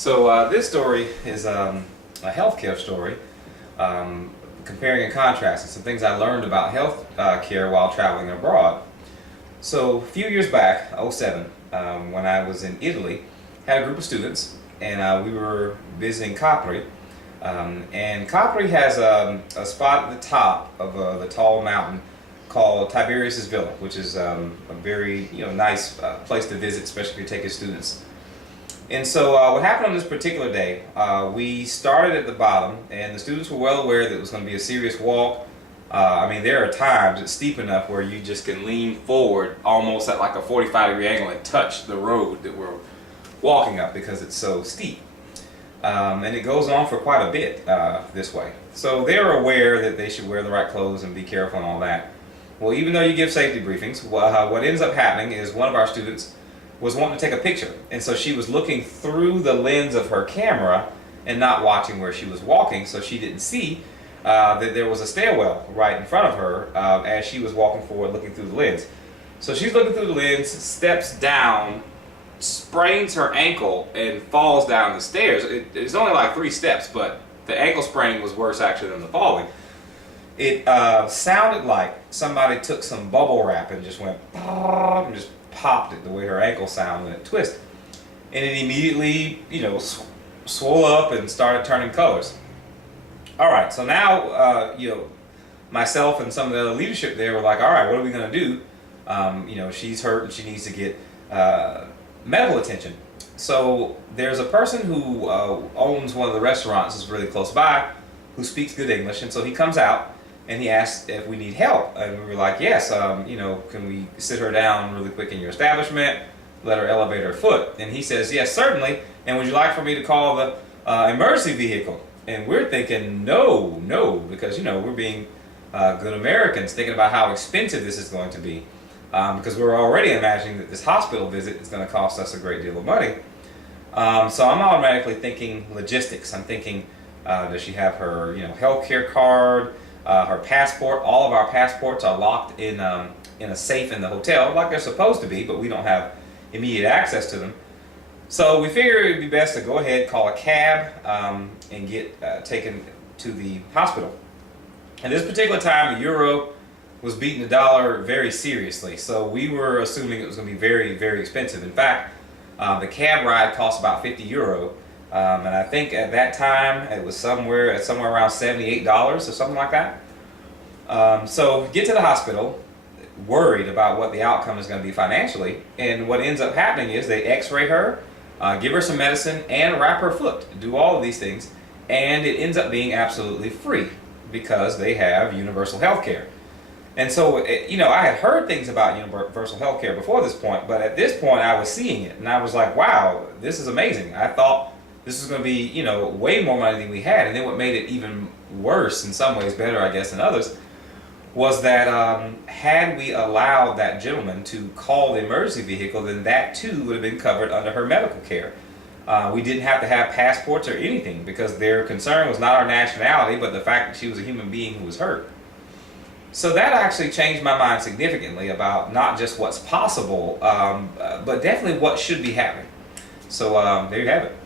So this story is a healthcare story, comparing and contrasting some things I learned about health care while traveling abroad. So a few years back, '07, when I was in Italy, had a group of students, and we were visiting Capri. And Capri has a spot at the top of the tall mountain called Tiberius's Villa, which is a very nice place to visit, especially if you're taking students. And so what happened on this particular day, we started at the bottom, and the students were well aware that it was going to be a serious walk. I mean, there are times it's steep enough where you just can lean forward almost at like a 45-degree angle and touch the road that we're walking up because it's so steep. And it goes on for quite a bit this way. So they're aware that they should wear the right clothes and be careful and all that. Well, even though you give safety briefings, what ends up happening is one of our students was wanting to take a picture, and so she was looking through the lens of her camera and not watching where she was walking, so she didn't see that there was a stairwell right in front of her as she was walking forward looking through the lens. So she's looking through the lens, steps down, sprains her ankle, and falls down the stairs. It's only like 3 steps, but the ankle spraining was worse actually than the falling. It sounded like somebody took some bubble wrap and just went and just popped it the way her ankle sounded and it twisted. And it immediately, swole up and started turning colors. All right, so now, myself and some of the other leadership there were like, all right, what are we going to do? She's hurt and she needs to get medical attention. So there's a person who owns one of the restaurants that's really close by who speaks good English, and so he comes out and he asked if we need help, and we were like, yes, can we sit her down really quick in your establishment, let her elevate her foot? And he says, yes, certainly, and would you like for me to call the emergency vehicle? And we're thinking, no, because we're being good Americans, thinking about how expensive this is going to be, because we're already imagining that this hospital visit is going to cost us a great deal of money. So I'm automatically thinking logistics. I'm thinking, does she have her healthcare card? Her passport. All of our passports are locked in a safe in the hotel, like they're supposed to be, but we don't have immediate access to them. So we figured it'd be best to go ahead, call a cab, and get taken to the hospital. At this particular time, the euro was beating the dollar very seriously, so we were assuming it was going to be very, very expensive. In fact, the cab ride cost about €50. And I think at that time it was somewhere around $78 or something like that. So get to the hospital, worried about what the outcome is going to be financially, and what ends up happening is they x-ray her, give her some medicine, and wrap her foot, do all of these things, and it ends up being absolutely free because they have universal health care. And so, I had heard things about universal health care before this point, but at this point I was seeing it, and I was like, wow, this is amazing. I thought this was going to be, way more money than we had. And then what made it even worse, in some ways better, I guess, than others, was that had we allowed that gentleman to call the emergency vehicle, then that too would have been covered under her medical care. We didn't have to have passports or anything because their concern was not our nationality, but the fact that she was a human being who was hurt. So that actually changed my mind significantly about not just what's possible, but definitely what should be happening. So there you have it.